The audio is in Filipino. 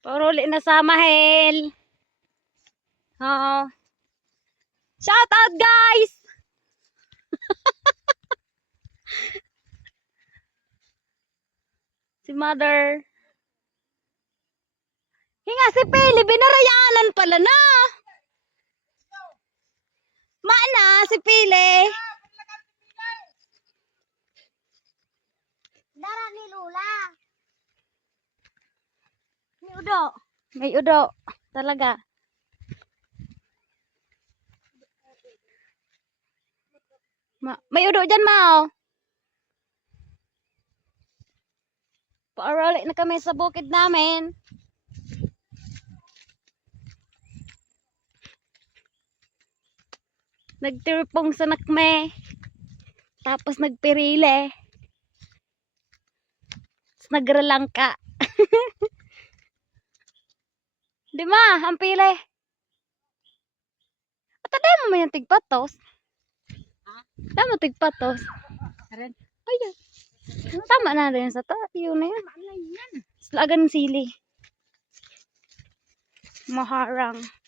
Pauruli na sa Mahel. Oh. Shout out guys. Si Mother. Hinga si Pili, binarayanan pala na. Mana si Pili. Dara ni Lula. May udo. May udo. Talaga. May udo dyan, Mao. Paarali na kami sa bukid namin. Nagtirpong sa nakme. Tapos nagpirile. Tapos nagralangka. Di ma, ang pili. At taday mo may yung tigpatos. Taday mo tigpatos. Ayan. Tama na rin sa tayo na yan. Slagan sili. Maharang.